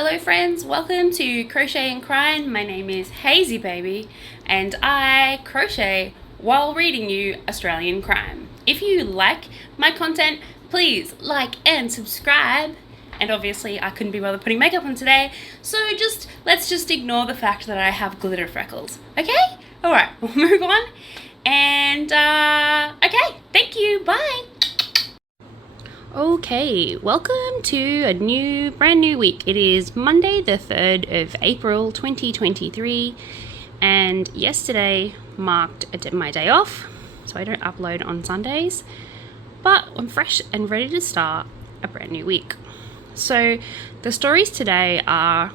Hello friends, welcome to Crochet and Crime. My name is Hazy Baby and I crochet while reading you Australian crime. If you like my content, please like and subscribe. And obviously I couldn't be bothered putting makeup on today, so let's just ignore the fact that I have glitter freckles, okay? Alright, we'll move on. And okay, thank you, bye. Okay, welcome to a brand new week. It is Monday the 3rd of April 2023 and yesterday marked my day off, so I don't upload on Sundays, but I'm fresh and ready to start a brand new week. So the stories today are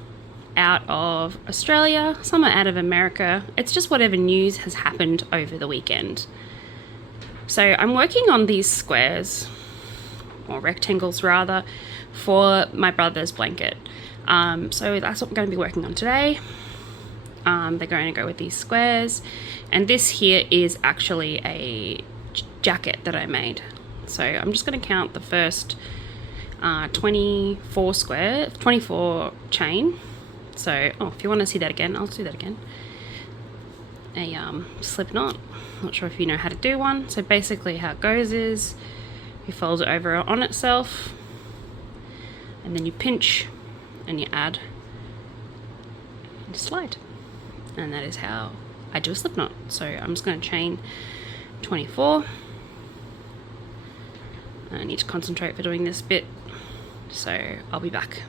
out of Australia, some are out of America. It's just whatever news has happened over the weekend. So I'm working on these squares, or rectangles rather, for my brother's blanket. So that's what I'm going to be working on today. They're going to go with these squares, and this here is actually a jacket that I made. So I'm just going to count the first 24 chain. So if you want to see that again, I'll do that again. A slip knot. Not sure if you know how to do one. So basically how it goes is you fold it over on itself, and then you pinch and you add and slide, and that is how I do a slip knot. So I'm just going to chain 24. I need to concentrate for doing this bit, so I'll be back.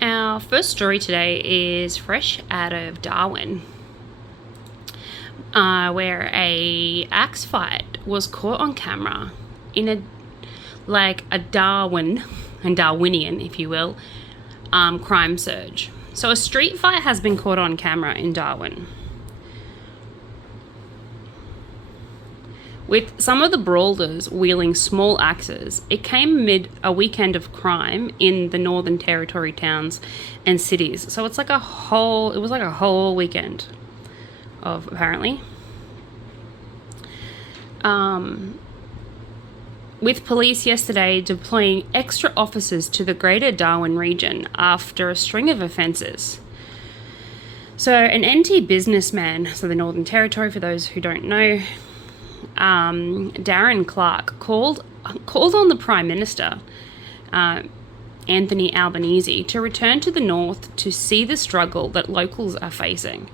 Our first story today is fresh out of Darwin, where a axe fight was caught on camera in a Darwinian, if you will, crime surge. So a street fight has been caught on camera in Darwin, with some of the brawlers wielding small axes. It came amid a weekend of crime in the Northern Territory towns and cities. So it was like a whole weekend of, apparently. With police yesterday deploying extra officers to the Greater Darwin region after a string of offences. So an NT businessman, so the Northern Territory for those who don't know, Darren Clark called on the Prime Minister, Anthony Albanese, to return to the north to see the struggle that locals are facing.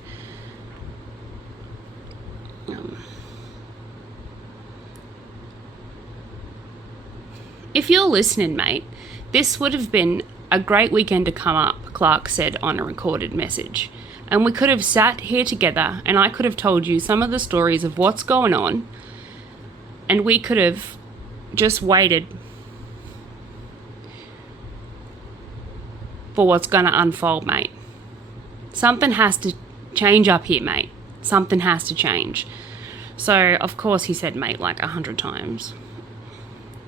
If you're listening, mate, this would have been a great weekend to come up, Clark said on a recorded message. And we could have sat here together and I could have told you some of the stories of what's going on, and we could have just waited for what's going to unfold, mate. Something has to change up here, mate. Something has to change. So, of course, he said mate like 100 times.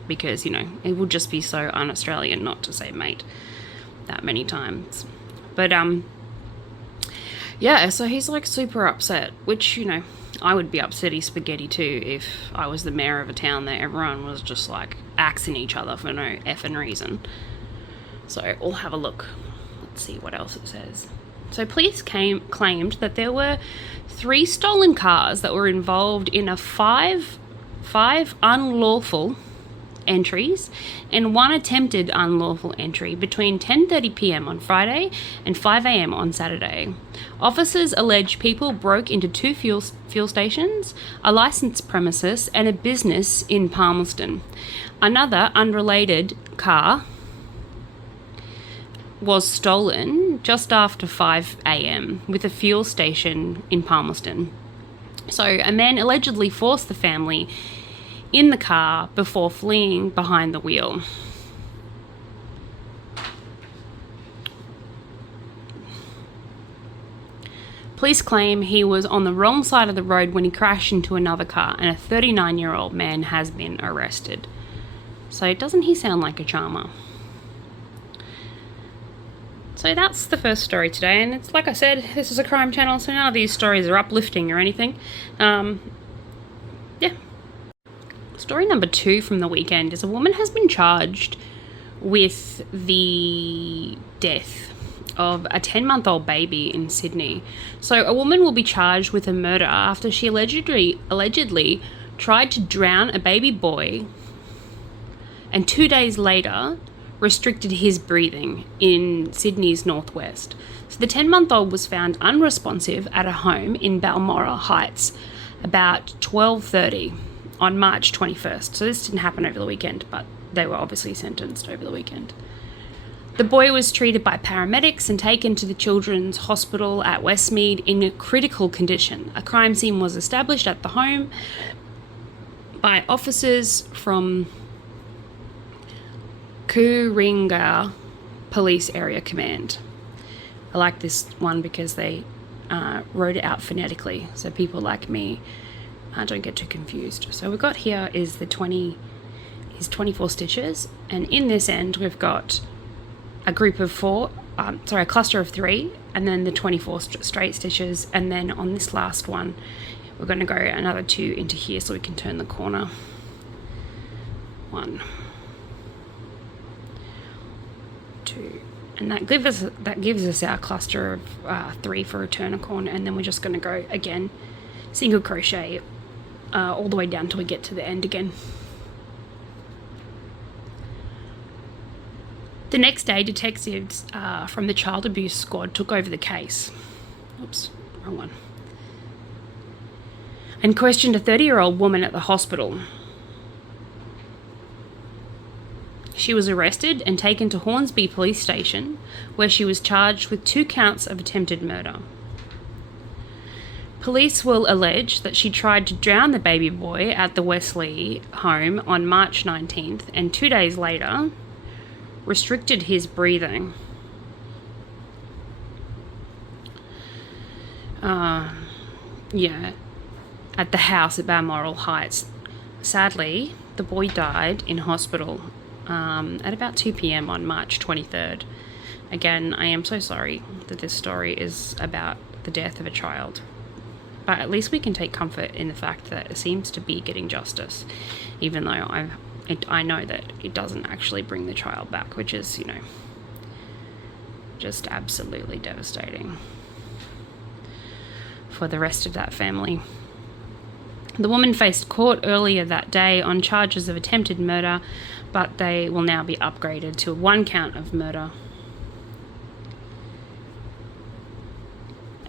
Because, it would just be so un-Australian not to say mate that many times. But, yeah, so he's like super upset, which, I would be upsetty spaghetti too if I was the mayor of a town that everyone was just like axing each other for no effing reason. So we'll have a look. Let's see what else it says. So police claimed that there were 3 stolen cars that were involved in a five unlawful entries and 1 attempted unlawful entry between 10:30 p.m. on Friday and 5 a.m. on Saturday. Officers allege people broke into 2 fuel stations, a licensed premises, and a business in Palmerston. Another unrelated car was stolen just after 5 a.m. with a fuel station in Palmerston. So a man allegedly forced the family in the car before fleeing behind the wheel. Police claim he was on the wrong side of the road when he crashed into another car, and a 39-year-old man has been arrested. So doesn't he sound like a charmer? So that's the first story today, and it's like I said, this is a crime channel, so none of these stories are uplifting or anything. Yeah. Story number 2 from the weekend is a woman has been charged with the death of a 10-month-old baby in Sydney. So a woman will be charged with a murder after she allegedly tried to drown a baby boy and 2 days later restricted his breathing in Sydney's northwest. So the 10-month-old was found unresponsive at a home in Balmoral Heights about 12:30 on March 21st. So this didn't happen over the weekend, but they were obviously sentenced over the weekend. The boy was treated by paramedics and taken to the Children's Hospital at Westmead in a critical condition. A crime scene was established at the home by officers from Kooringa Police Area Command. I like this one because they wrote it out phonetically, so people like me don't get too confused. So we've got here is 24 stitches, and in this end we've got a group of a cluster of 3, and then the 24 straight stitches, and then on this last one we're going to go another 2 into here so we can turn the corner. 1, 2, and that gives us our cluster of 3 for a turn a corner, and then we're just going to go again single crochet all the way down till we get to the end again. The next day, detectives from the Child Abuse Squad took over the case. Oops, wrong one. And questioned a 30-year-old woman at the hospital. She was arrested and taken to Hornsby Police Station, where she was charged with 2 counts of attempted murder. Police will allege that she tried to drown the baby boy at the Wesley home on March 19th, and 2 days later restricted his breathing. At the house at Balmoral Heights. Sadly, the boy died in hospital at about 2 p.m. on March 23rd. Again, I am so sorry that this story is about the death of a child, but at least we can take comfort in the fact that it seems to be getting justice, even though I know that it doesn't actually bring the child back, which is, just absolutely devastating for the rest of that family. The woman faced court earlier that day on charges of attempted murder, but they will now be upgraded to 1 count of murder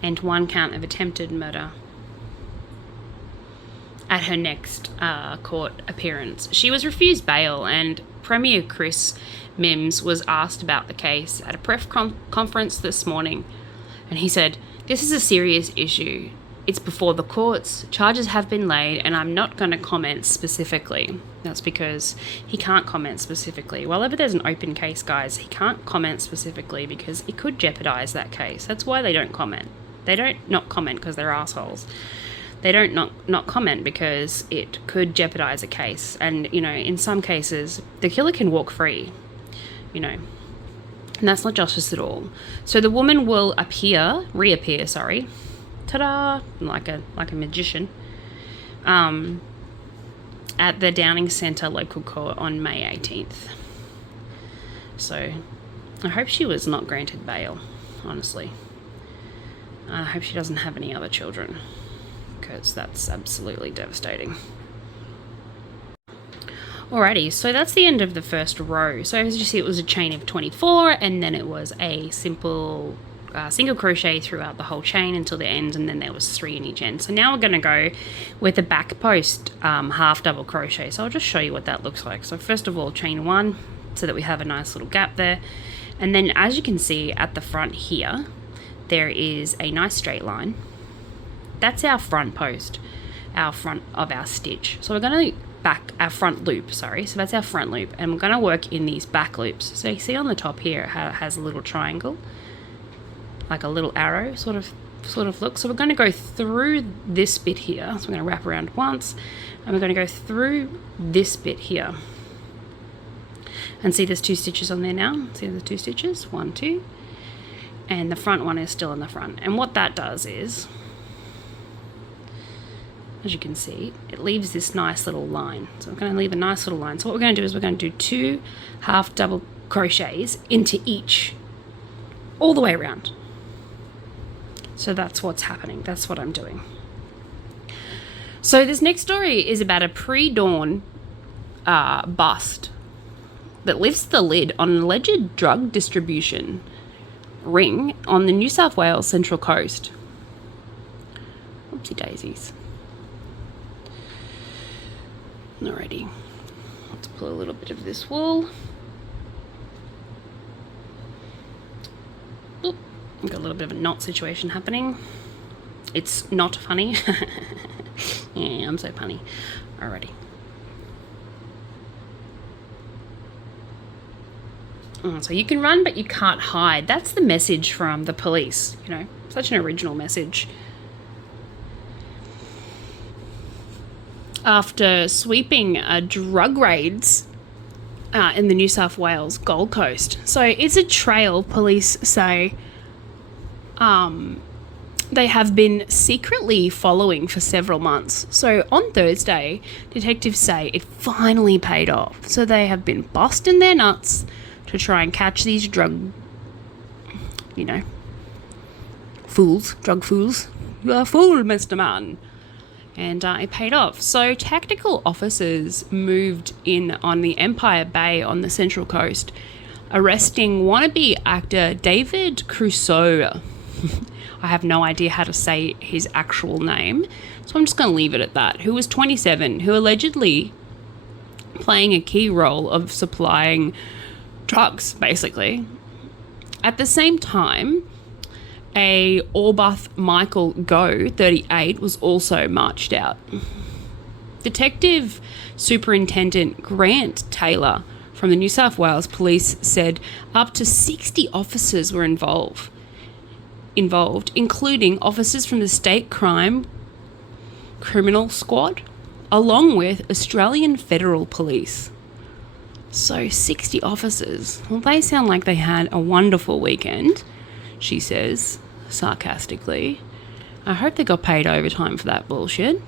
and 1 count of attempted murder at her next court appearance. She was refused bail, and Premier Chris Mims was asked about the case at a press conference this morning, and he said, "This is a serious issue. It's before the courts, charges have been laid, and I'm not going to comment specifically." That's because he can't comment specifically. Whenever there's an open case, guys, he can't comment specifically because it could jeopardize that case. That's why they don't comment. They don't not comment because they're assholes. They don't not comment because it could jeopardize a case. And, in some cases, the killer can walk free, and that's not justice at all. So the woman will reappear, ta-da, like a magician, at the Downing Centre local court on May 18th. So I hope she was not granted bail, honestly. I hope she doesn't have any other children, because that's absolutely devastating. Alrighty, so that's the end of the first row. So as you see, it was a chain of 24, and then it was a simple single crochet throughout the whole chain until the end, and then there was 3 in each end. So now we're going to go with the back post half double crochet. So I'll just show you what that looks like. So first of all, chain 1 so that we have a nice little gap there, and then as you can see at the front here, there is a nice straight line. That's our front post, our front of our stitch. So we're going to our front loop, so that's our front loop, and we're going to work in these back loops. So you see on the top here how it has a little triangle, like a little arrow sort of look. So we're going to go through this bit here. So we're going to wrap around once, and we're going to go through this bit here. And see there's 2 stitches on there now. See the 2 stitches, 1, 2, and the front one is still in the front. And what that does is, as you can see, it leaves this nice little line. So we're going to leave a nice little line. So what we're going to do is we're going to do 2 half double crochets into each, all the way around. So that's what's happening. That's what I'm doing. So this next story is about a pre-dawn bust that lifts the lid on an alleged drug distribution ring on the New South Wales Central Coast. Oopsie daisies. Alrighty, let's pull a little bit of this wool. Oop, I've got a little bit of a knot situation happening. It's not funny. Yeah, I'm so punny. Alrighty. So you can run, but you can't hide. That's the message from the police. You know, such an original message. After sweeping drug raids in the New South Wales Gold Coast. So it's a trail, police say, they have been secretly following for several months. So on Thursday, detectives say it finally paid off. So they have been busting their nuts to try and catch these drug fools. You are a fool, Mr. Man. And it paid off. So tactical officers moved in on the Empire Bay on the Central Coast, arresting wannabe actor David Crochet. I have no idea how to say his actual name, so I'm just going to leave it at that. Who was 27, who allegedly playing a key role of supplying drugs, basically. At the same time, a Orbuth Michael Go, 38, was also marched out. Detective Superintendent Grant Taylor from the New South Wales Police said up to 60 officers were involved, including officers from the State Criminal Squad, along with Australian Federal Police. So 60 officers. Well, they sound like they had a wonderful weekend, she says sarcastically. I hope they got paid overtime for that bullshit.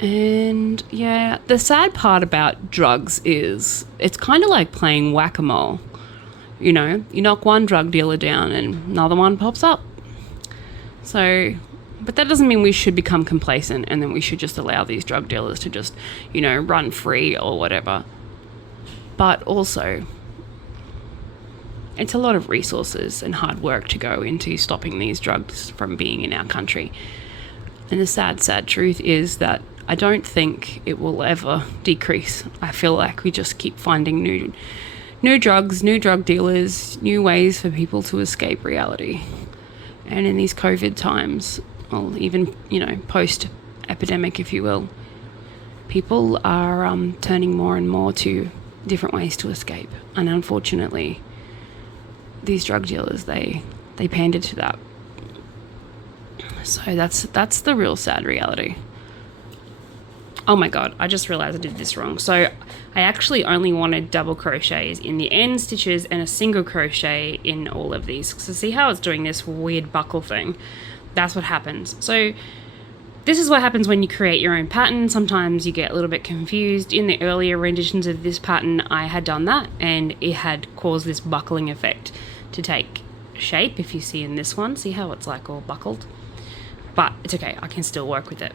And yeah, the sad part about drugs is it's kind of like playing whack-a-mole. You know, you knock one drug dealer down and another one pops up. So, but that doesn't mean we should become complacent and then we should just allow these drug dealers to just, run free or whatever. But also, it's a lot of resources and hard work to go into stopping these drugs from being in our country. And the sad, sad truth is that I don't think it will ever decrease. I feel like we just keep finding new drugs, new drug dealers, new ways for people to escape reality. And in these COVID times, well, even, post-epidemic, if you will, people are turning more and more to different ways to escape. And unfortunately, these drug dealers, they pander to that. So that's the real sad reality. Oh my god, I just realized I did this wrong. So I actually only wanted double crochets in the end stitches and a single crochet in all of these. So see how it's doing this weird buckle thing? That's what happens. So this is what happens when you create your own pattern. Sometimes you get a little bit confused. In the earlier renditions of this pattern, I had done that and it had caused this buckling effect to take shape. If you see in this one, see how it's like all buckled? But it's okay, I can still work with it.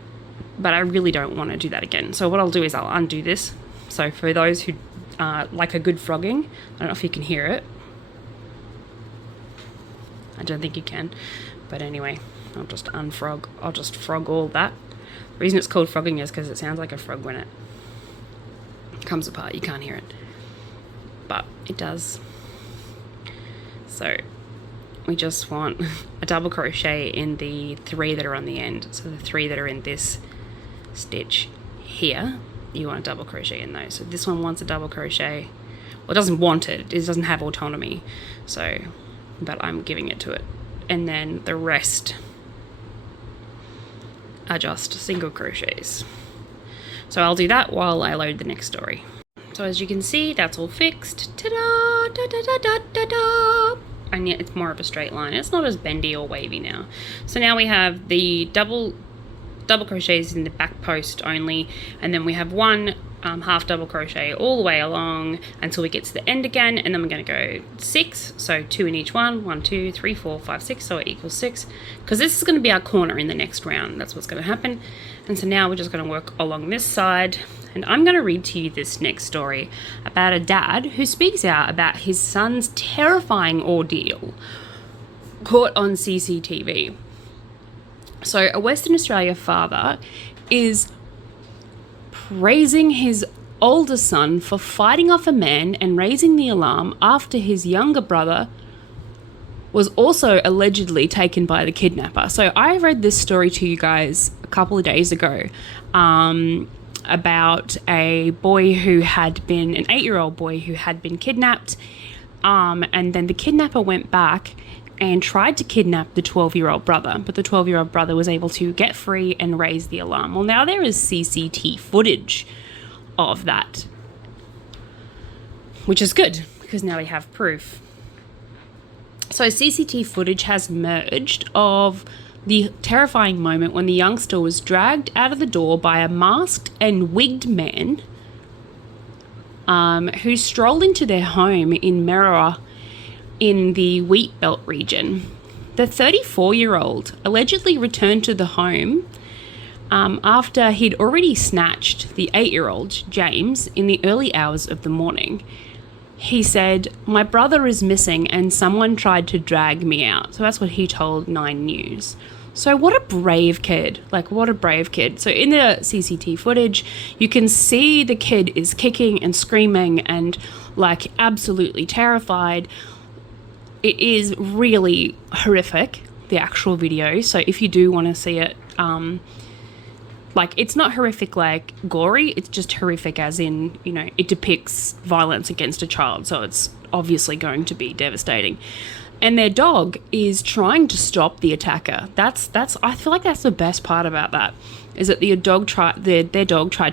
But I really don't want to do that again. So what I'll do is I'll undo this. So for those who like a good frogging, I don't know if you can hear it. I don't think you can. But anyway, I'll just unfrog. I'll just frog all that. The reason it's called frogging is because it sounds like a frog when it comes apart. You can't hear it. But it does. So we just want a double crochet in the 3 that are on the end. So the 3 that are in this stitch here, you want a double crochet in those. So this one wants a double crochet. Well, it doesn't want it. It doesn't have autonomy. So, but I'm giving it to it. And then the rest are just single crochets. So I'll do that while I load the next story. So as you can see, that's all fixed. Ta-da! Da-da-da-da-da-da! And yet it's more of a straight line. It's not as bendy or wavy now. So now we have the double crochets in the back post only, and then we have one half double crochet all the way along until we get to the end again, and then we're going to go 6, so 2 in each one, 1 2 3 4 5 6, so it equals 6, because this is going to be our corner in the next round. That's what's going to happen. And so now we're just going to work along this side, and I'm going to read to you this next story about a dad who speaks out about his son's terrifying ordeal caught on CCTV. So a Western Australia father is praising his older son for fighting off a man and raising the alarm after his younger brother was also allegedly taken by the kidnapper. So I read this story to you guys a couple of days ago about a boy who had been, an 8-year-old boy who had been kidnapped, and then the kidnapper went back and tried to kidnap the 12-year-old brother, but the 12-year-old brother was able to get free and raise the alarm. Well, now there is CCTV footage of that, which is good because now we have proof. So CCTV footage has emerged of the terrifying moment when the youngster was dragged out of the door by a masked and wigged man who strolled into their home in Merra in the Wheat Belt region. The 34-year-old allegedly returned to the home after he'd already snatched the 8-year-old, James, in the early hours of the morning. He said, "My brother is missing and someone tried to drag me out." So that's what he told 9 News. So what a brave kid. Like, what a brave kid. So in the CCTV footage, you can see the kid is kicking and screaming and, like, absolutely terrified. It is really horrific, the actual video. So if you do want to see it, like, it's not horrific like gory, it's just horrific as in, you know, it depicts violence against a child, so it's obviously going to be devastating. And their dog is trying to stop the attacker. That's I feel like that's the best part about that, is that their dog tried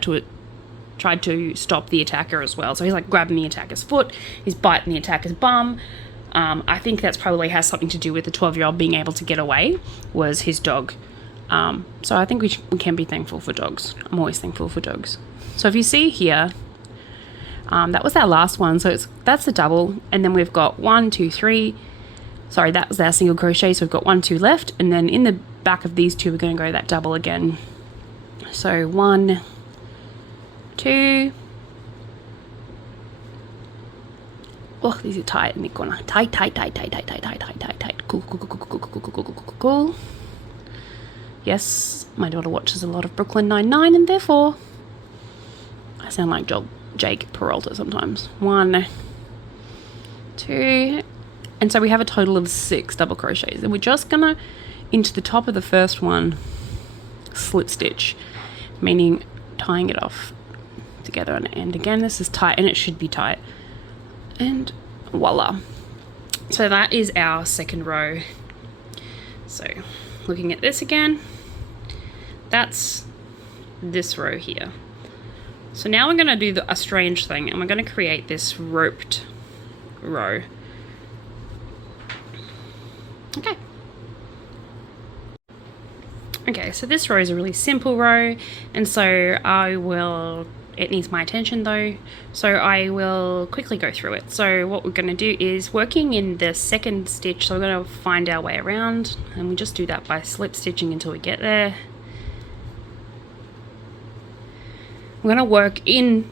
to stop the attacker as well. So he's like grabbing the attacker's foot, he's biting the attacker's bum. I think that's probably has something to do with the 12-year-old being able to get away, was his dog. So I think we can be thankful for dogs. I'm always thankful for dogs. So if you see here, that was our last one. So that's the double, and then we've got 1 2 3. Sorry, that was our single crochet. So we've got 1 2 left, and then in the back of these two, we're going to go that double again. So 1 2. Oh, these are tight in the corner. Tight. Cool. Yes, my daughter watches a lot of Brooklyn Nine-Nine, and therefore I sound like Jake Peralta sometimes. 1 2, and so we have a total of 6 double crochets, and we're just gonna, into the top of the first one, slip stitch, meaning tying it off together. And again, this is tight, and it should be tight, and voila. So that is our second row. So looking at this again, that's this row here. So now we're going to do a strange thing, and we're going to create this roped row. Okay, so this row is a really simple row, and so it needs my attention though, so I will quickly go through it. So what we're going to do is working in the second stitch, so we're going to find our way around, and we just do that by slip stitching until we get there. I'm going to work in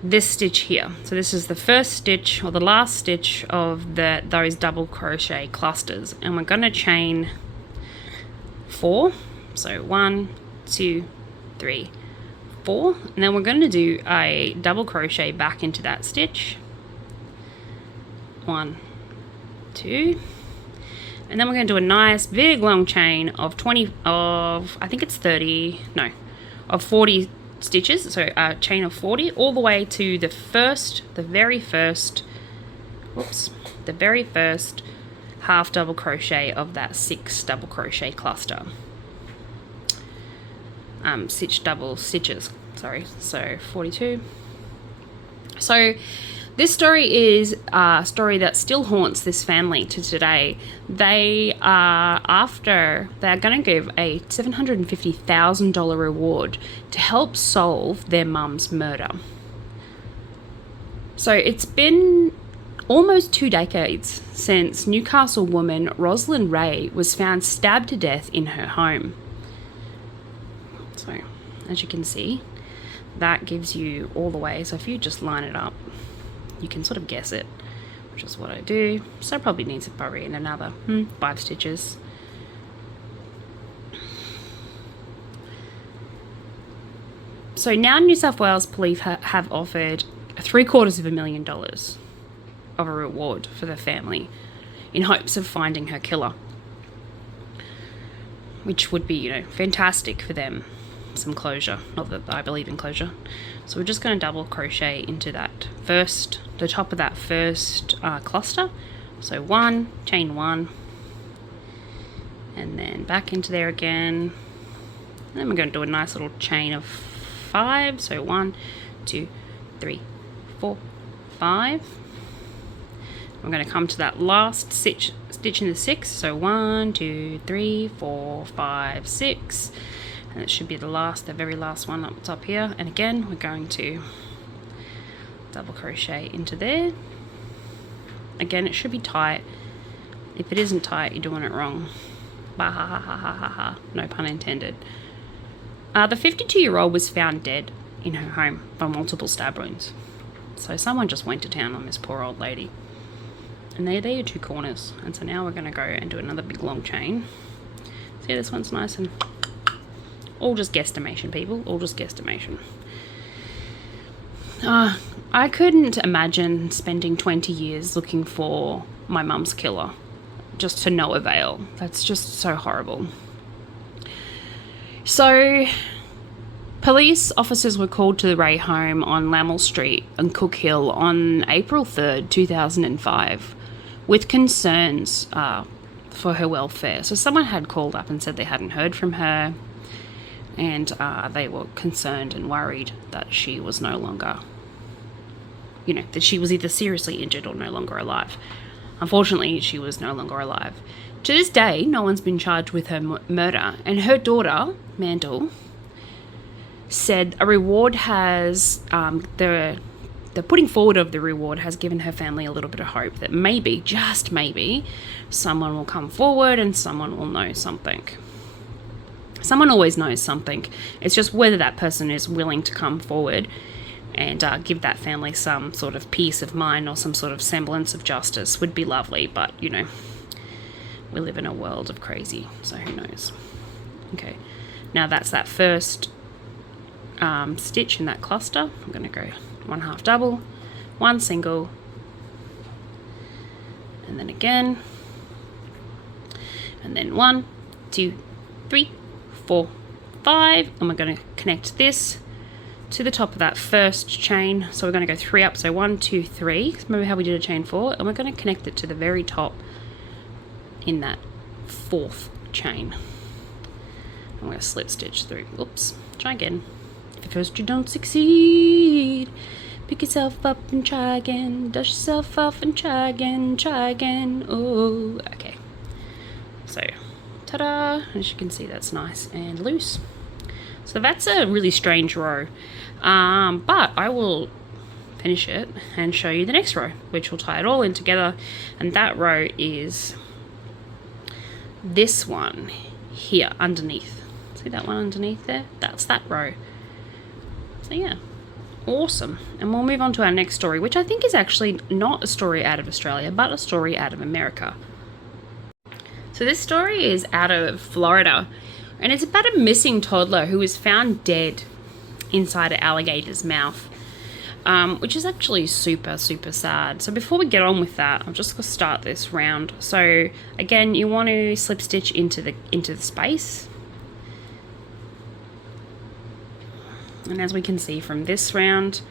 this stitch here. So this is the first stitch or the last stitch of those double crochet clusters, and we're going to chain 4. So 1 2 3 4, and then we're going to do a double crochet back into that stitch. 1 2, and then we're going to do a nice big long chain of 40 stitches. So a chain of 40 all the way to the very first half double crochet of that 6 double crochet cluster. Double stitches, sorry. So 42. So This story is a story that still haunts this family to today. They are going to give a $750,000 reward to help solve their mum's murder. So it's been almost 2 decades since Newcastle woman Rosalind Ray was found stabbed to death in her home. So, as you can see, that gives you all the way. So if you just line it up, you can sort of guess it, which is what I do. So it probably needs in another 5 stitches. So now New South Wales Police have offered $750,000 of a reward for the family in hopes of finding her killer, which would be, fantastic for them. Some closure. Not that I believe in closure. So we're just going to double crochet into the top of that first cluster. So 1, chain 1, and then back into there again. And then we're going to do a nice little chain of 5. So 1, 2, 3, 4, 5. We're going to come to that last stitch in the 6. So 1, 2, 3, 4, 5, 6. And it should be the very last one up top here. And again, we're going to double crochet into there. Again, it should be tight. If it isn't tight, you're doing it wrong. Bah, ha, ha, ha, ha, ha, ha. No pun intended. The 52-year-old was found dead in her home by multiple stab wounds. So someone just went to town on this poor old lady. And there are 2 corners. And so now we're going to go and do another big long chain. See, this one's nice and... all just guesstimation, people. All just guesstimation. I couldn't imagine spending 20 years looking for my mum's killer. Just to no avail. That's just so horrible. So, police officers were called to the Ray home on Lamel Street and Cook Hill on April 3rd, 2005, with concerns for her welfare. So someone had called up and said they hadn't heard from her, and they were concerned and worried that she was no longer, that she was either seriously injured or no longer alive. Unfortunately, she was no longer alive. To this day, no one's been charged with her murder, and her daughter, Mandel, said a reward has, the putting forward of the reward has given her family a little bit of hope that maybe, just maybe, someone will come forward and someone will know something. Someone always knows something. It's just whether that person is willing to come forward and give that family some sort of peace of mind or some sort of semblance of justice would be lovely. But, we live in a world of crazy, so who knows. Okay, now that's that first stitch in that cluster. I'm going to go 1 half double, 1 single, and then again, and then 1, 2, 3, 4, 5, and we're going to connect this to the top of that first chain. So we're going to go 3 up, so 1, 2, 3. Remember how we did a chain 4? And we're going to connect it to the very top in that 4th chain. I'm going to slip stitch through. Oops, try again. If at first you don't succeed, pick yourself up and try again. Dust yourself off and try again. Oh, okay. So, ta-da! As you can see, that's nice and loose. So that's a really strange row, but I will finish it and show you the next row, which will tie it all in together. And that row is this one here underneath. See that one underneath there? That's that row. So yeah, awesome. And we'll move on to our next story, which I think is actually not a story out of Australia, but a story out of America. So this story is out of Florida, and it's about a missing toddler who was found dead inside an alligator's mouth, which is actually super, super sad. So before we get on with that, I'm just going to start this round. So again, you want to slip stitch into the space. And as we can see from this round,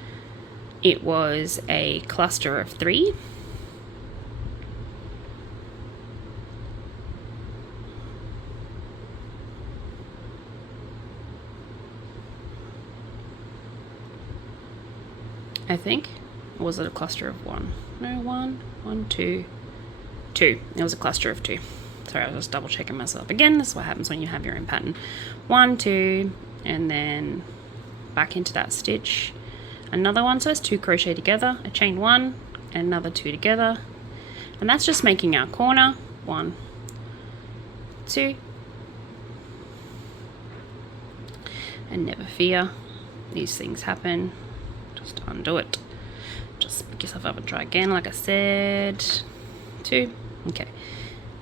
it was a cluster of 3. I think. Or was it a cluster of one? No, one, two. It was a cluster of 2. Sorry, I was just double checking myself again. This is what happens when you have your own pattern. 1, 2, and then back into that stitch. Another one, so it's 2 crochet together, a chain 1, and another 2 together. And that's just making our corner. 1, 2. And never fear, these things happen. Just undo it. Just pick yourself up and try again, like I said. 2. Okay.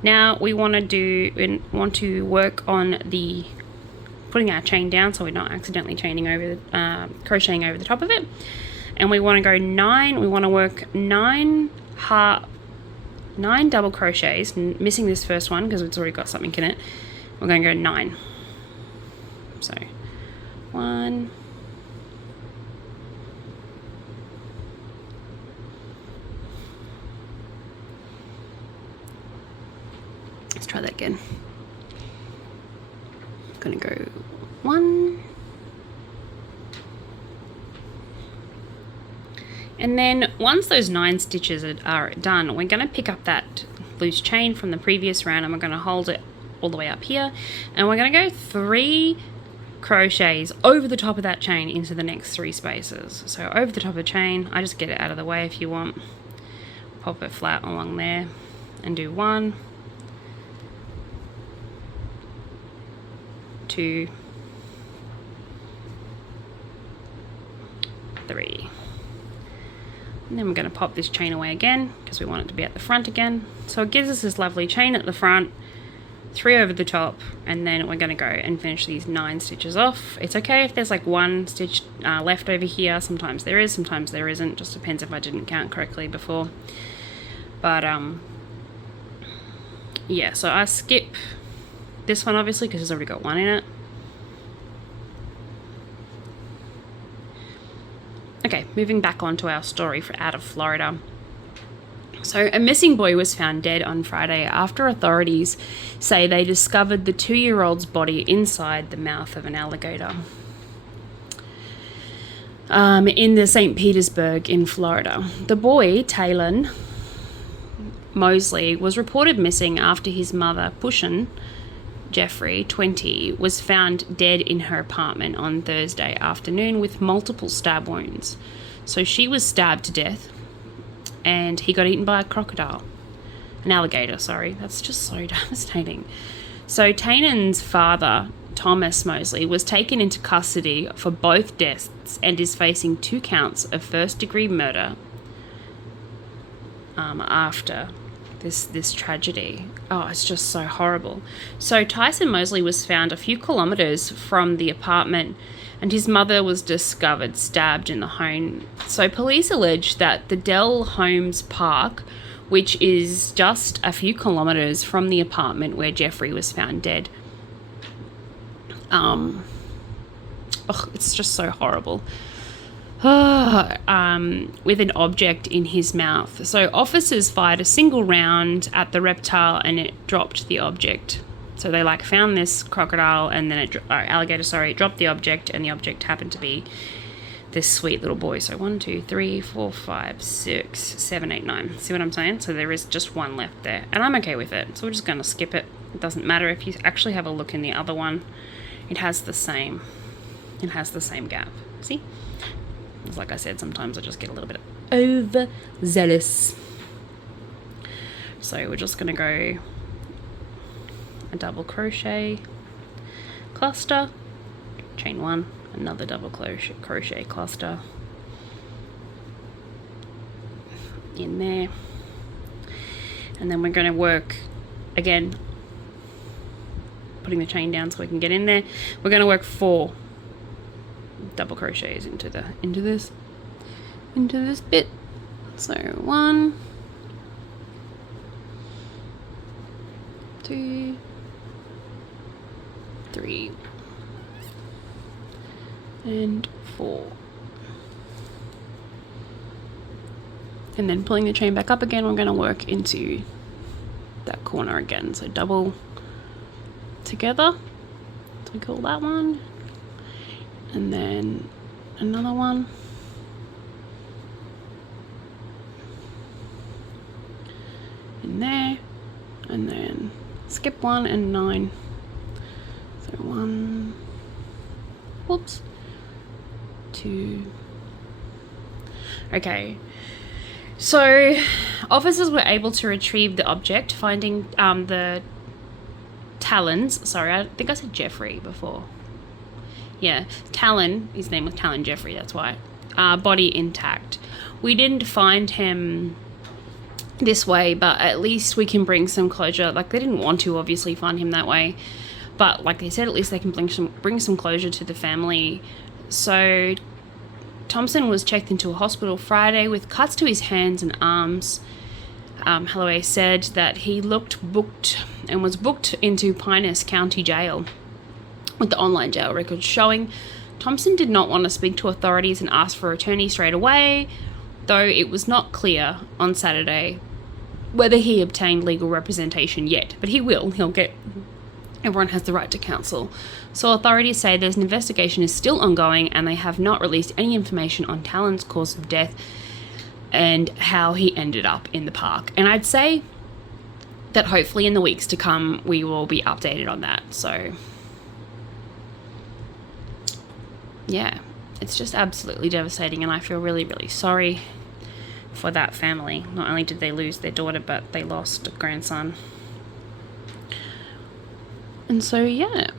Now we want to work on the putting our chain down so we're not accidentally crocheting over the top of it. And we want to go 9. We want to work 9 double crochets, missing this first one because it's already got something in it. We're going to go 9. So 1, 'Let's try that again. I'm gonna go 1. And then once those 9 stitches are done, we're gonna pick up that loose chain from the previous round and we're gonna hold it all the way up here. And we're gonna go 3 crochets over the top of that chain into the next 3 spaces. So over the top of the chain, I just get it out of the way if you want. Pop it flat along there and do 1, 2, 3. And then we're going to pop this chain away again because we want it to be at the front again. So it gives us this lovely chain at the front, 3 over the top, and then we're going to go and finish these 9 stitches off. It's okay if there's like 1 stitch left over here. Sometimes there is, sometimes there isn't. Just depends if I didn't count correctly before. But yeah, so I skip this one obviously because it's already got 1 in it. Okay, moving back onto our story out of Florida. So a missing boy was found dead on Friday after authorities say they discovered the 2-year-old's body inside the mouth of an alligator in the St. Petersburg in Florida. The boy, Talon Mosley, was reported missing after his mother, Pushin Jeffrey, 20, was found dead in her apartment on Thursday afternoon with multiple stab wounds. So she was stabbed to death and he got eaten by an alligator, sorry. That's just so devastating. So Tanan's father, Thomas Mosley, was taken into custody for both deaths and is facing 2 counts of first-degree murder after this tragedy. Oh, it's just so horrible. So Tyson Mosley was found a few kilometers from the apartment and his mother was discovered stabbed in the home. So police allege that the Dell Homes Park, which is just a few kilometers from the apartment where Jeffrey was found dead, it's just so horrible. With an object in his mouth. So officers fired a single round at the reptile and it dropped the object. So they found this crocodile and then alligator, it dropped the object and the object happened to be this sweet little boy. So 1, 2, 3, 4, 5, 6, 7, 8, 9. See what I'm saying? So there is just 1 left there and I'm okay with it. So we're just going to skip it. It doesn't matter if you actually have a look in the other one. It has the same gap. See? Like I said, sometimes I just get a little bit overzealous. So we're just going to go a double crochet cluster, chain 1, another double crochet cluster in there, and then we're going to work again, putting the chain down so we can get in there. We're going to work 4 double crochets into this bit. So 1, 2, 3, and 4. And then pulling the chain back up again, we're going to work into that corner again. So double together, so we call that one. And then another one, in there, and then skip 1 and 9. So 1, whoops, 2. Okay, so officers were able to retrieve the object, finding the talons. Sorry, I think I said Jeffrey before. Yeah, Talon, his name was Talon Jeffrey, that's why. Body intact. We didn't find him this way, but at least we can bring some closure. Like, they didn't want to obviously find him that way, but like they said, at least they can bring some closure to the family. So Thompson was checked into a hospital Friday with cuts to his hands and arms. Holloway said that he was booked into Pinus County Jail with the online jail records showing. Thompson did not want to speak to authorities and asked for an attorney straight away, though it was not clear on Saturday whether he obtained legal representation yet. But he will. He'll get... Everyone has the right to counsel. So authorities say there's an investigation is still ongoing and they have not released any information on Talon's cause of death and how he ended up in the park. And I'd say that hopefully in the weeks to come we will be updated on that. So yeah, it's just absolutely devastating, and I feel really, really sorry for that family. Not only did they lose their daughter, but they lost a grandson. And so, yeah,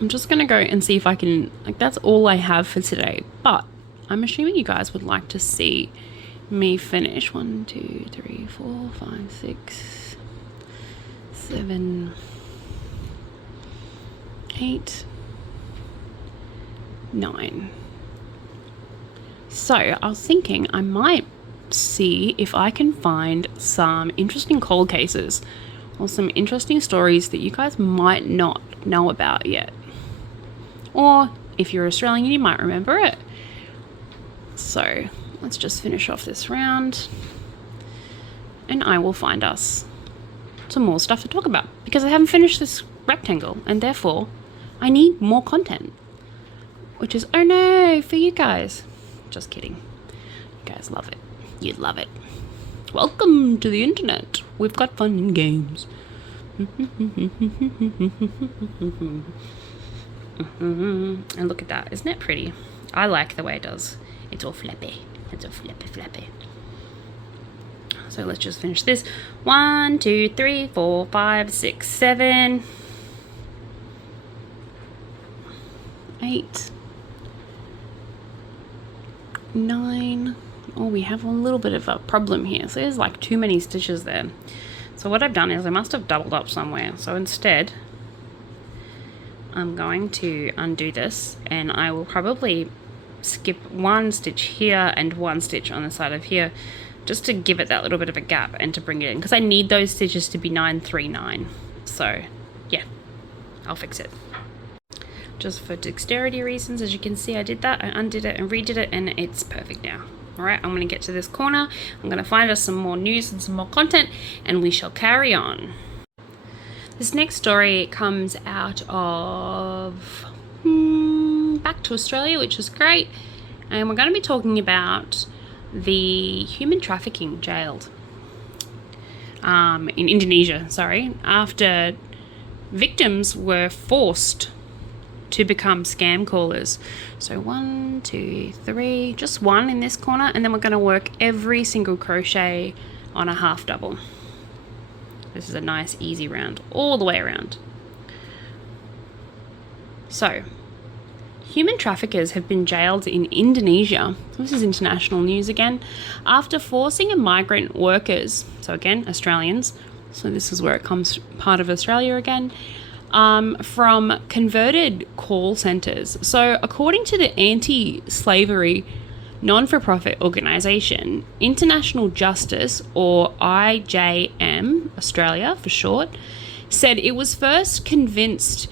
I'm just going to go and see if I can, like, that's all I have for today. But I'm assuming you guys would like to see me finish 1, 2, 3, 4, 5, 6, 7, 8, 9. So I was thinking I might see if I can find some interesting cold cases or some interesting stories that you guys might not know about yet. Or if you're Australian, you might remember it. So let's just finish off this round and I will find us some more stuff to talk about, because I haven't finished this rectangle and therefore I need more content. Which is, oh no, for you guys. Just kidding. You guys love it. You'd love it. Welcome to the internet. We've got fun and games. And look at that. Isn't it pretty? I like the way it does. It's all flappy. It's all flappy. So let's just finish this. 1, 2, 3, 4, 5, 6, 7, 8, 9. Oh, we have a little bit of a problem here. So there's like too many stitches there. So what I've done is I must have doubled up somewhere. So instead, I'm going to undo this and I will probably skip 1 stitch here and 1 stitch on the side of here, just to give it that little bit of a gap and to bring it in, because I need those stitches to be 9, 3, 9. So yeah, I'll fix it. Just for dexterity reasons, as you can see, I did that. I undid it and redid it, and it's perfect now. All right, I'm going to get to this corner. I'm going to find us some more news and some more content, and we shall carry on. This next story comes out of back to Australia, which is great. And we're going to be talking about the human trafficking jailed in Indonesia, after victims were forced to become scam callers. So 1, 2, 3, just 1 in this corner, and then we're going to work every single crochet on a half double. This is a nice easy round all the way around. So human traffickers have been jailed in Indonesia. This is international news again, after forcing migrant workers, so again Australians, so this is where it comes part of Australia again, from converted call centres. So according to the anti-slavery non-for-profit organisation International Justice, or IJM Australia for short, said it was first convinced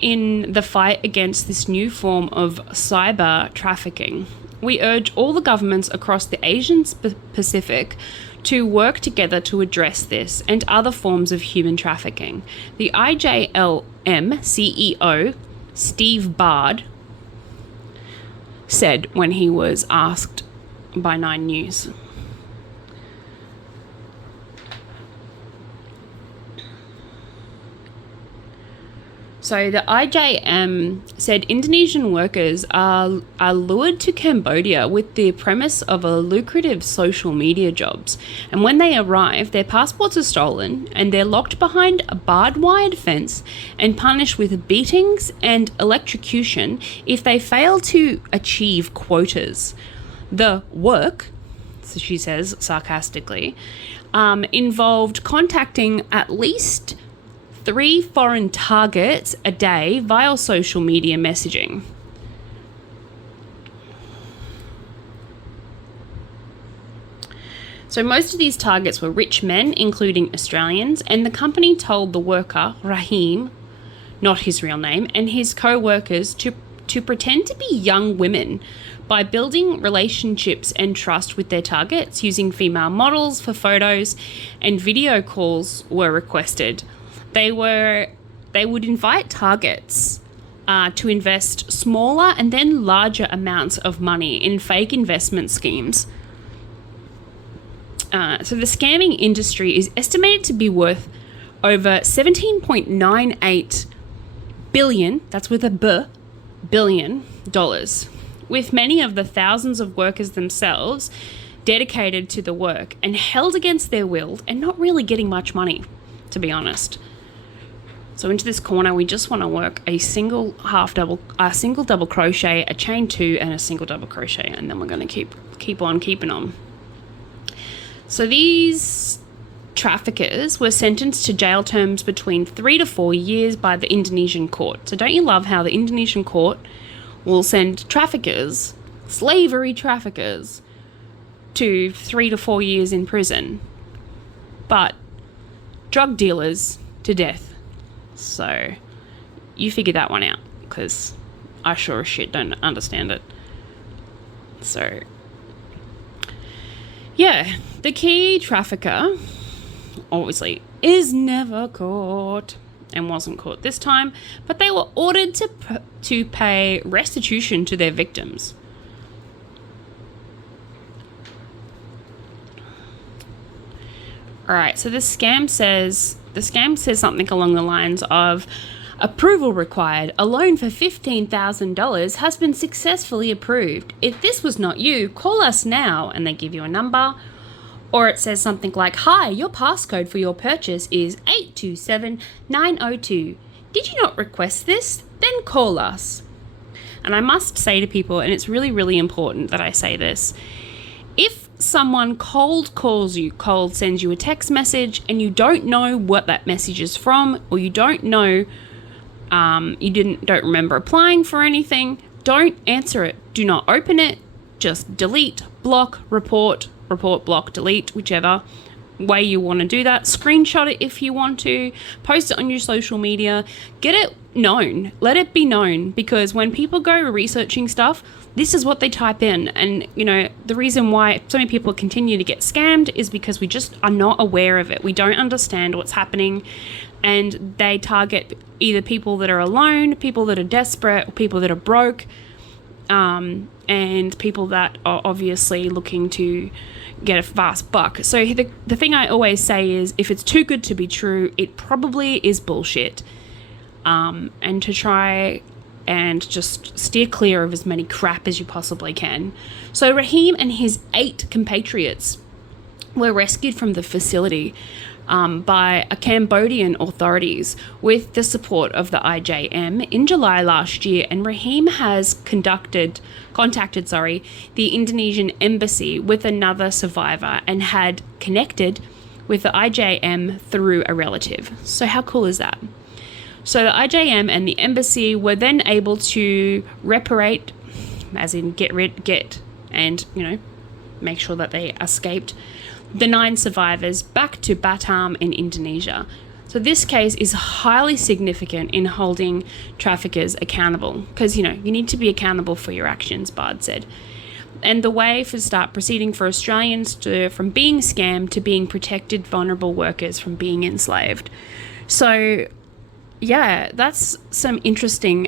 in the fight against this new form of cyber trafficking. We urge all the governments across the Asian Pacific to work together to address this and other forms of human trafficking. The IJLM CEO, Steve Bard, said when he was asked by 9 News. So the IJM said Indonesian workers are lured to Cambodia with the premise of a lucrative social media jobs. And when they arrive, their passports are stolen and they're locked behind a barbed wire fence and punished with beatings and electrocution if they fail to achieve quotas. The work, so she says sarcastically, involved contacting at least 3 foreign targets a day via social media messaging. So most of these targets were rich men, including Australians, and the company told the worker, Rahim, not his real name, and his co-workers to pretend to be young women by building relationships and trust with their targets using female models for photos, and video calls were requested. They would invite targets to invest smaller and then larger amounts of money in fake investment schemes. So the scamming industry is estimated to be worth over $17.98 billion, that's with a B, billion dollars, with many of the thousands of workers themselves dedicated to the work and held against their will and not really getting much money, to be honest. So into this corner, we just want to work a single double crochet, a chain 2, and a single double crochet, and then we're going to keep on keeping on. So these traffickers were sentenced to jail terms between 3 to 4 years by the Indonesian court. So don't you love how the Indonesian court will send traffickers, slavery traffickers, to 3 to 4 years in prison, but drug dealers to death. So you figure that one out, because I sure as shit don't understand it. So yeah, the key trafficker obviously is never caught and wasn't caught this time, but they were ordered to pay restitution to their victims. All right, so the scam says something along the lines of approval required. A loan for $15,000 has been successfully approved. If this was not you, call us now, and they give you a number. Or it says something like, hi, your passcode for your purchase is 827902. Did you not request this? Then call us. And I must say to people, and it's really, really important that I say this, if someone cold sends you a text message and you don't know what that message is from, or you don't know, don't remember applying for anything, don't answer it. Do not open it. Just delete, block, report, block, delete, whichever way you want to do that. Screenshot it if you want to. Post it on your social media. Get it known. Let it be known, because when people go researching stuff, this is what they type in. And, the reason why so many people continue to get scammed is because we just are not aware of it. We don't understand what's happening. And they target either people that are alone, people that are desperate, or people that are broke, and people that are obviously looking to get a fast buck. So the thing I always say is, if it's too good to be true, it probably is bullshit. And to try and just steer clear of as many crap as you possibly can. So Rahim and his 8 compatriots were rescued from the facility by Cambodian authorities with the support of the IJM in July last year, and Rahim has contacted the Indonesian embassy with another survivor and had connected with the IJM through a relative. So how cool is that? So the IJM and the embassy were then able to reparate, as in get and make sure that they escaped, the 9 survivors back to Batam in Indonesia. So this case is highly significant in holding traffickers accountable, because, you need to be accountable for your actions, Bard said. And the way to start proceeding for Australians from being scammed to being protected vulnerable workers from being enslaved. So, yeah, that's some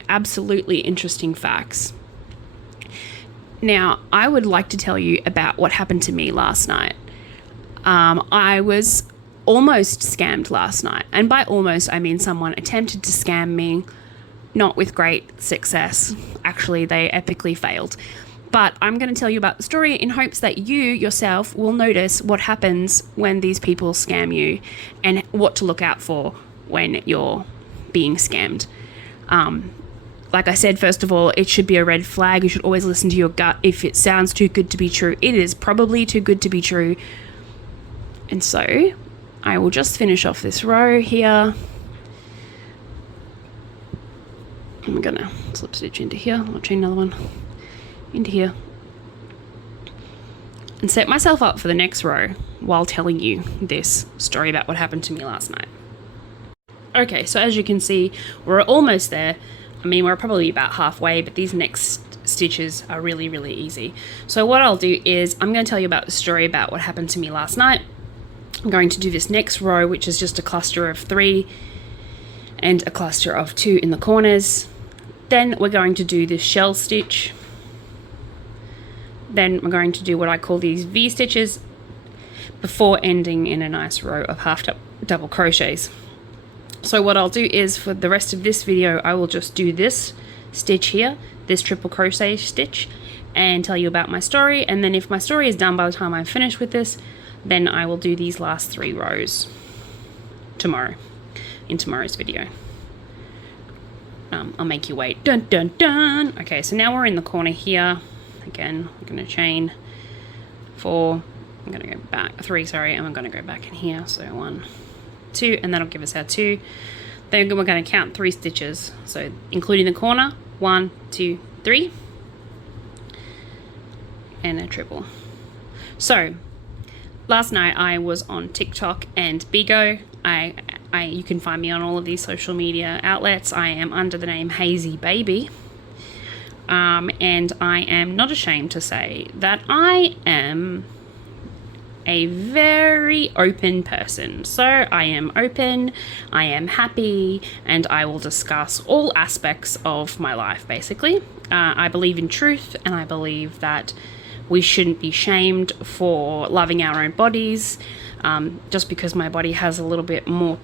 absolutely interesting facts. Now, I would like to tell you about what happened to me last night. I was almost scammed last night. And by almost, I mean someone attempted to scam me not with great success. Actually, they epically failed. But I'm going to tell you about the story in hopes that you yourself will notice what happens when these people scam you and what to look out for when you're being scammed. Like I said, first of all, it should be a red flag. You should always listen to your gut. If it sounds too good to be true, it is probably too good to be true. And so I will just finish off this row here. I'm going to slip stitch into here. I'll chain another one into here and set myself up for the next row while telling you this story about what happened to me last night. Okay, so as you can see, we're almost there. I mean, we're probably about halfway, but these next stitches are really, really easy. So what I'll do is I'm going to tell you about the story about what happened to me last night. I'm going to do this next row, which is just a cluster of 3 and a cluster of 2 in the corners. Then we're going to do this shell stitch. Then we're going to do what I call these V stitches before ending in a nice row of half double crochets. So what I'll do is for the rest of this video, I will just do this stitch here, this triple crochet stitch, and tell you about my story. And then if my story is done by the time I'm finished with this, then I will do these last 3 rows tomorrow, in tomorrow's video. I'll make you wait. Dun, dun, dun. Okay, so now we're in the corner here. Again, I'm going to chain 4. I'm going to go back 3, sorry, and I'm going to go back in here. So 1, 2, and that'll give us our 2. Then we're going to count 3 stitches, so including the corner, 1, 2, 3, and a triple. So last night I was on TikTok and Bigo. You can find me on all of these social media outlets. I am under the name Hazy Baby, and I am not ashamed to say that I am a very open person. So I am open, I am happy, and I will discuss all aspects of my life, basically. I believe in truth, and I believe that we shouldn't be shamed for loving our own bodies. Just because my body has a little bit more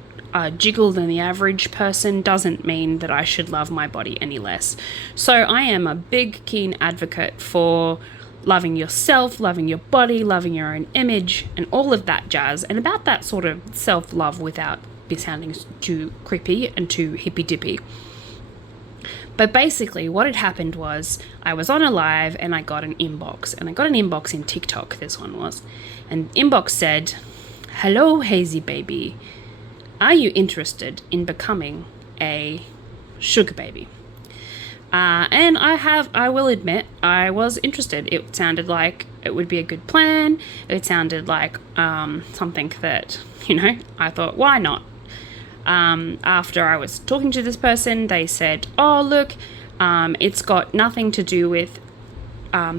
jiggle than the average person doesn't mean that I should love my body any less. So I am a big, keen advocate for loving yourself, loving your body, loving your own image, and all of that jazz, and about that sort of self-love without be sounding too creepy and too hippy-dippy. But basically what had happened was I was on a live and I got an inbox, and I got an inbox in TikTok, this one was, and inbox said, "Hello, Hazy Baby. Are you interested in becoming a sugar baby?" And I will admit, I was interested. It sounded like it would be a good plan. It sounded like something that, I thought, why not? After I was talking to this person, they said, "Oh, look, it's got nothing to do with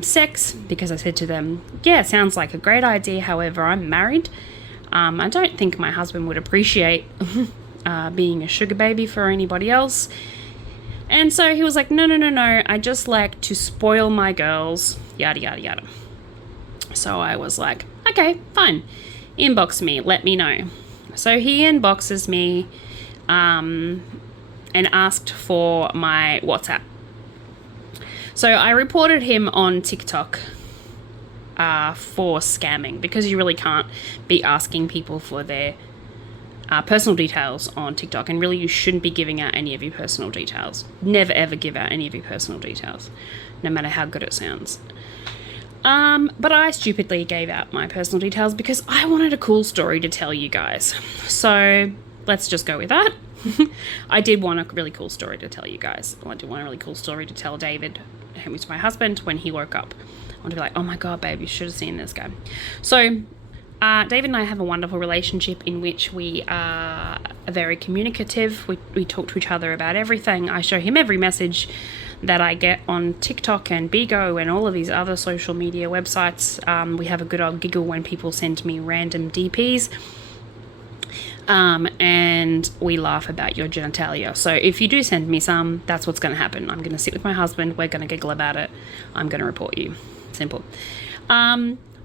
sex," because I said to them, "Yeah, it sounds like a great idea. However, I'm married. I don't think my husband would appreciate being a sugar baby for anybody else." And so he was like, no, I just like to spoil my girls, yada, yada, yada. So I was like, okay, fine. Inbox me, let me know. So he inboxes me and asked for my WhatsApp. So I reported him on TikTok for scamming, because you really can't be asking people for their personal details on TikTok, and really you shouldn't be giving out any of your personal details. Never ever give out any of your personal details, no matter how good it sounds. But I stupidly gave out my personal details because I wanted a cool story to tell you guys. So let's just go with that. I did want a really cool story to tell you guys. I did want a really cool story to tell David, who was my husband, when he woke up. I want to be like, "Oh my God, babe, you should have seen this guy." So David and I have a wonderful relationship in which we are very communicative. We talk to each other about everything. I show him every message that I get on TikTok and Bigo and all of these other social media websites. We have a good old giggle when people send me random DPs. And we laugh about your genitalia. So if you do send me some, that's what's going to happen. I'm going to sit with my husband. We're going to giggle about it. I'm going to report you. Simple.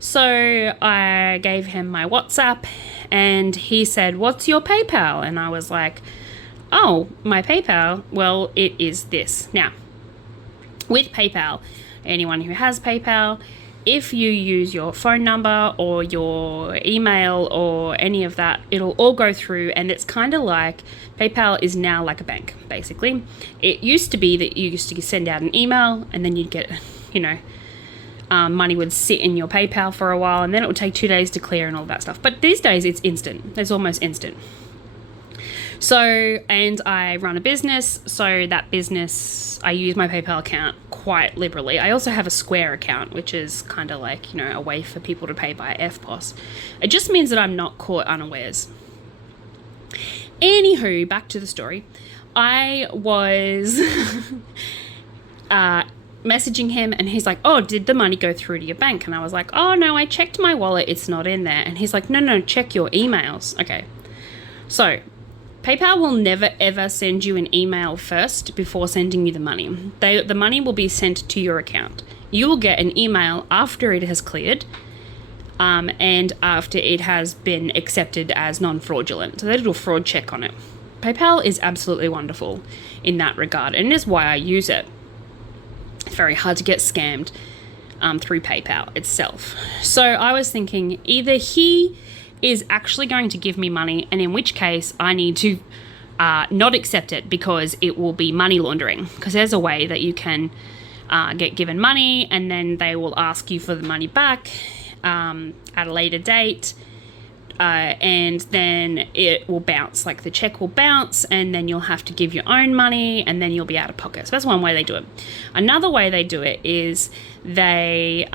So I gave him my WhatsApp and he said, "What's your PayPal?" And I was like, oh, my PayPal, well, it is this. Now, with PayPal, anyone who has PayPal, if you use your phone number or your email or any of that, it'll all go through, and it's kind of like PayPal is now like a bank, basically. It used to be that you used to send out an email and then you'd get, money would sit in your PayPal for a while, and then it would take 2 days to clear and all that stuff. But these days it's instant. It's almost instant. So, and I run a business, so that business, I use my PayPal account quite liberally. I also have a Square account, which is kind of like, a way for people to pay by FPOS. It just means that I'm not caught unawares. Anywho, back to the story. I was messaging him, and he's like, oh, did the money go through to your bank? And I was like, oh, no, I checked my wallet. It's not in there. And he's like, no, check your emails. Okay. So PayPal will never, ever send you an email first before sending you the money. The money will be sent to your account. You will get an email after it has cleared, and after it has been accepted as non-fraudulent. So they do a fraud check on it. PayPal is absolutely wonderful in that regard, and it is why I use it. It's very hard to get scammed through PayPal itself. So I was thinking, either he is actually going to give me money, and in which case I need to not accept it because it will be money laundering, because there's a way that you can get given money and then they will ask you for the money back at a later date, and then it will bounce, like the check will bounce, and then you'll have to give your own money and then you'll be out of pocket. So that's one way they do it. Another way they do it is they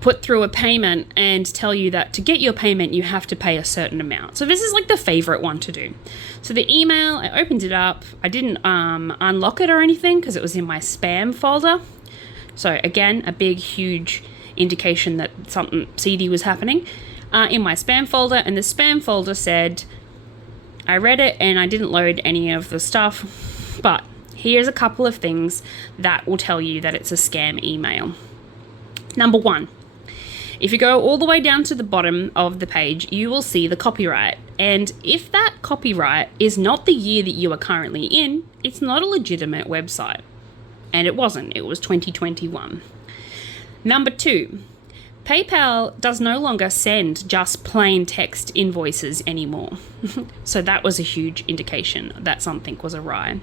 put through a payment and tell you that to get your payment, you have to pay a certain amount. So this is like the favorite one to do. So the email, I opened it up. I didn't unlock it or anything because it was in my spam folder. So again, a big, huge indication that something seedy was happening in my spam folder. And the spam folder said, I read it and I didn't load any of the stuff, but here's a couple of things that will tell you that it's a scam email. Number one, if you go all the way down to the bottom of the page, you will see the copyright. And if that copyright is not the year that you are currently in, it's not a legitimate website. And it wasn't. It was 2021. Number two, PayPal does no longer send just plain text invoices anymore. So that was a huge indication that something was awry.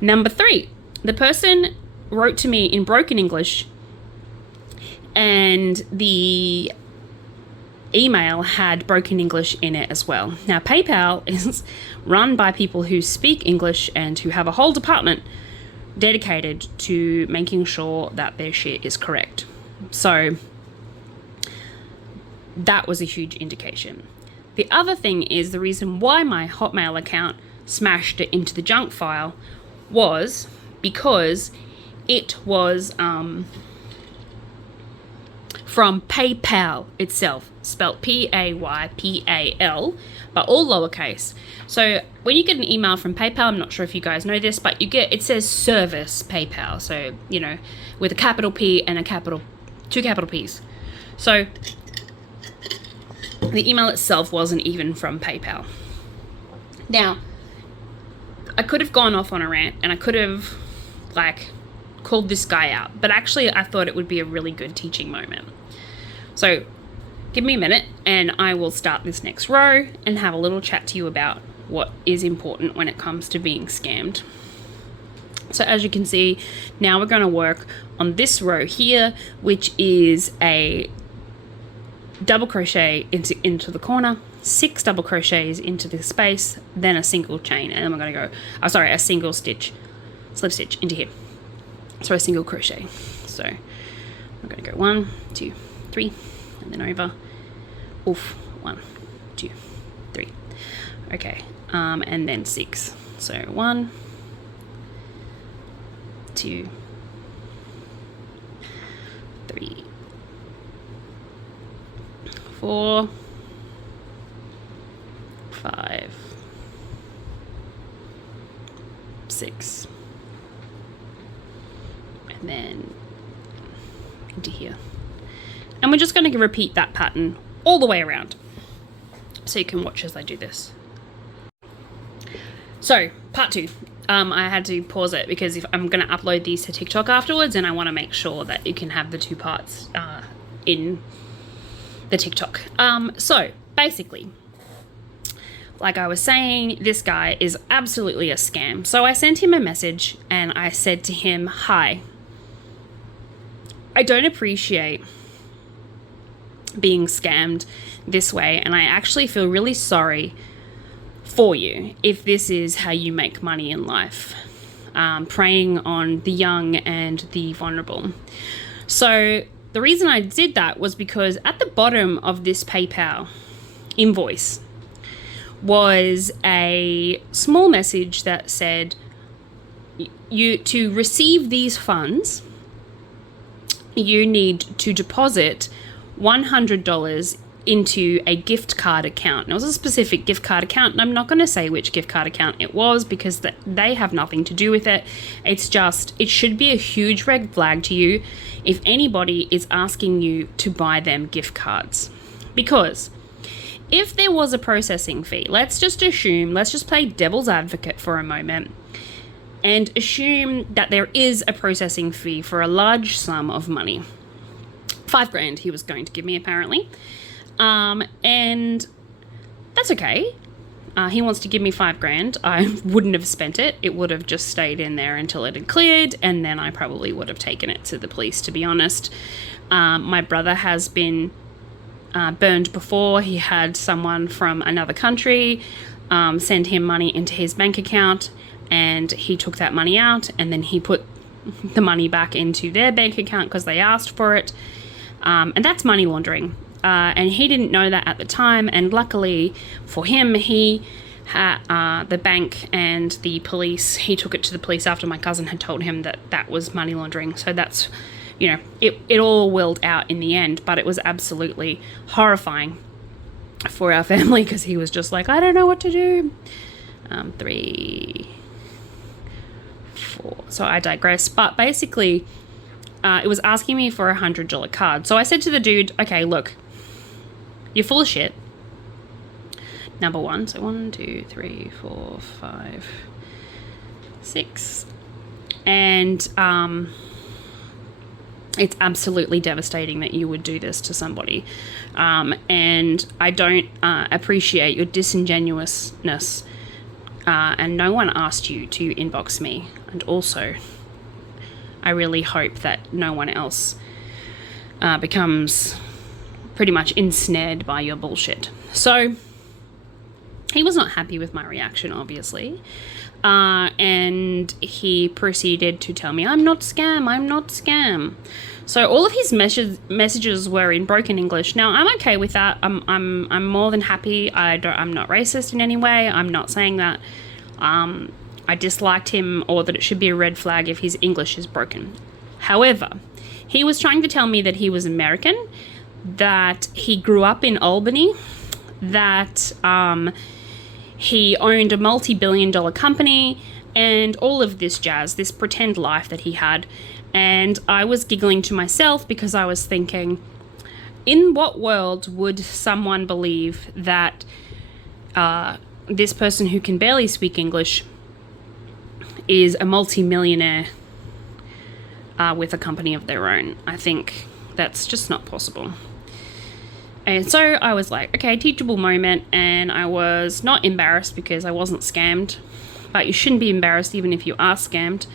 Number three, the person wrote to me in broken English, and the email had broken English in it as well. Now, PayPal is run by people who speak English and who have a whole department dedicated to making sure that their shit is correct. So that was a huge indication. The other thing is, the reason why my Hotmail account smashed it into the junk file was because it was from PayPal itself, spelt P-A-Y-P-A-L, but all lowercase. So when you get an email from PayPal, I'm not sure if you guys know this, but it says service PayPal. So, with a capital P and two capital P's. So the email itself wasn't even from PayPal. Now, I could have gone off on a rant and I could have called this guy out, but actually I thought it would be a really good teaching moment. So give me a minute and I will start this next row and have a little chat to you about what is important when it comes to being scammed. So as you can see, now we're going to work on this row here, which is a double crochet into the corner, 6 double crochets into the space, then a single chain, and then we're going to go, a single stitch, slip stitch into here. So a single crochet. So I'm going to go 1, 2, 3, and then over. Oof, 1, 2, 3. Okay, and then 6. So 1, 2, 3, 4, 5, 6, and then into here. And we're just going to repeat that pattern all the way around. So you can watch as I do this. So, part 2. I had to pause it because if I'm going to upload these to TikTok afterwards, and I want to make sure that you can have the 2 parts in the TikTok. So, basically, like I was saying, this guy is absolutely a scam. So I sent him a message and I said to him, "Hi, I don't appreciate being scammed this way, and I actually feel really sorry for you if this is how you make money in life, preying on the young and the vulnerable." So the reason I did that was because at the bottom of this PayPal invoice was a small message that said, "You to receive these funds, you need to deposit $100 into a gift card account." And it was a specific gift card account, and I'm not going to say which gift card account it was because they have nothing to do with it. It's just, it should be a huge red flag to you if anybody is asking you to buy them gift cards. Because if there was a processing fee, let's just play devil's advocate for a moment and assume that there is a processing fee for a large sum of money. $5,000 he was going to give me, apparently. And that's okay. He wants to give me $5,000. I wouldn't have spent it. It would have just stayed in there until it had cleared, and then I probably would have taken it to the police, to be honest. My brother has been burned before. He had someone from another country send him money into his bank account, and he took that money out, and then he put the money back into their bank account because they asked for it, and that's money laundering. And he didn't know that at the time, and luckily for him, he had the bank and the police, he took it to the police after my cousin had told him that that was money laundering. So that's, you know, it all willed out in the end, but it was absolutely horrifying for our family because he was just like, "I don't know what to do." 3, 4. So I digress. But basically, it was asking me for a $100 card. So I said to the dude, "Okay, look, you're full of shit. Number one." So 1, 2, 3, 4, 5, 6. And it's absolutely devastating that you would do this to somebody. And I don't appreciate your disingenuousness. And no one asked you to inbox me. And also, I really hope that no one else becomes pretty much ensnared by your bullshit." So he was not happy with my reaction, obviously. And he proceeded to tell me, "I'm not scam, I'm not scam." So all of his messages were in broken English. Now, I'm okay with that. I'm more than happy. I'm not racist in any way. I'm not saying that I disliked him or that it should be a red flag if his English is broken. However, he was trying to tell me that he was American, that he grew up in Albany, that he owned a multi-billion-dollar company, and all of this jazz, this pretend life that he had. And I was giggling to myself because I was thinking, in what world would someone believe that this person who can barely speak English is a multi-millionaire with a company of their own? I think that's just not possible. And so I was like, okay, teachable moment, and I was not embarrassed because I wasn't scammed, but you shouldn't be embarrassed even if you are scammed.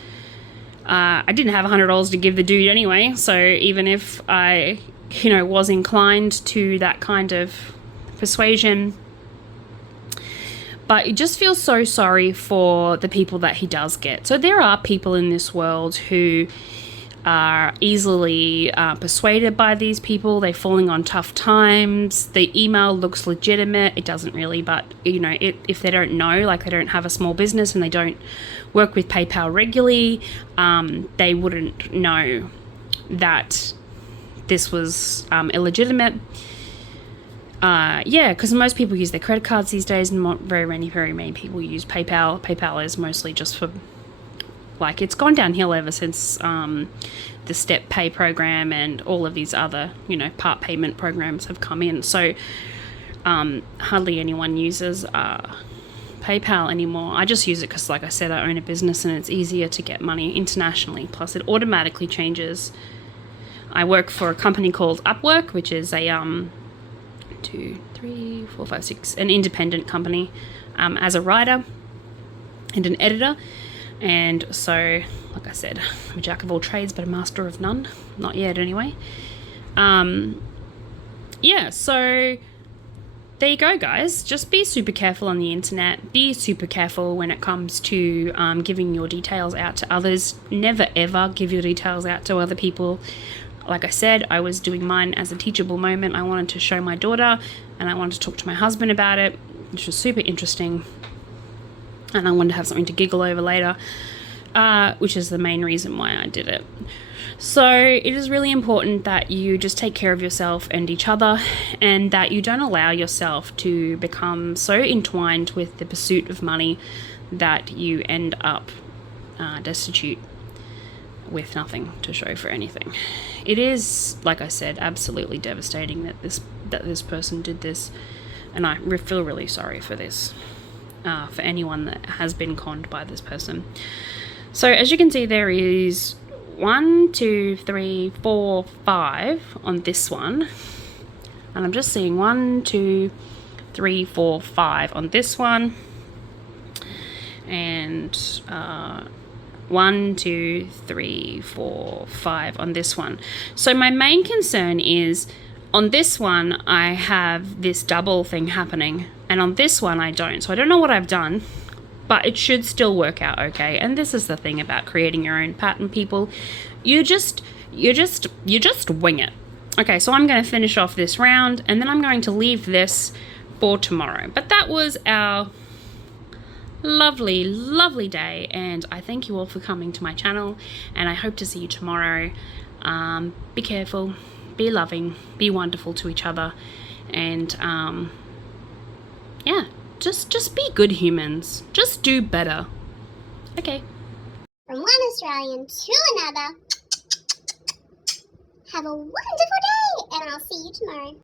I didn't have $100 to give the dude anyway, so even if I, was inclined to that kind of persuasion, but you just feel so sorry for the people that he does get. So there are people in this world who are easily persuaded by these people. They're falling on tough times. The email looks legitimate. It doesn't really, but if they don't know, like they don't have a small business and they don't work with PayPal regularly, they wouldn't know that this was illegitimate. Because most people use their credit cards these days, and not very many people use PayPal. PayPal is mostly just for, like, it's gone downhill ever since the Step Pay program and all of these other, part payment programs have come in. So hardly anyone uses PayPal anymore. I just use it because, like I said, I own a business and it's easier to get money internationally. Plus, it automatically changes. I work for a company called Upwork, which is a 2, 3, 4, 5, 6, an independent company, as a writer and an editor. And so, like I said, I'm a jack of all trades but a master of none. Not yet anyway. Yeah, so there you go, guys. Just be super careful on the internet. Be super careful when it comes to giving your details out to others. Never ever give your details out to other people. Like I said, I was doing mine as a teachable moment. I wanted to show my daughter and I wanted to talk to my husband about it, which was super interesting. And I wanted to have something to giggle over later, which is the main reason why I did it. So it is really important that you just take care of yourself and each other, and that you don't allow yourself to become so entwined with the pursuit of money that you end up destitute with nothing to show for anything. It is, like I said, absolutely devastating that this person did this, and I feel really sorry for this, for anyone that has been conned by this person. So as you can see, there is 1, 2, 3, 4, 5 on this one, and I'm just seeing 1, 2, 3, 4, 5 on this one, and 1, 2, 3, 4, 5 on this one. So my main concern is on this one I have this double thing happening, and on this one I don't. So I don't know what I've done, but it should still work out okay. And this is the thing about creating your own pattern, people. You just wing it. Okay, so I'm going to finish off this round, and then I'm going to leave this for tomorrow. But that was our lovely, lovely day, and I thank you all for coming to my channel, and I hope to see you tomorrow. Be careful, be loving, be wonderful to each other, and yeah, just be good humans. Just do better. Okay. From one Australian to another, have a wonderful day, and I'll see you tomorrow.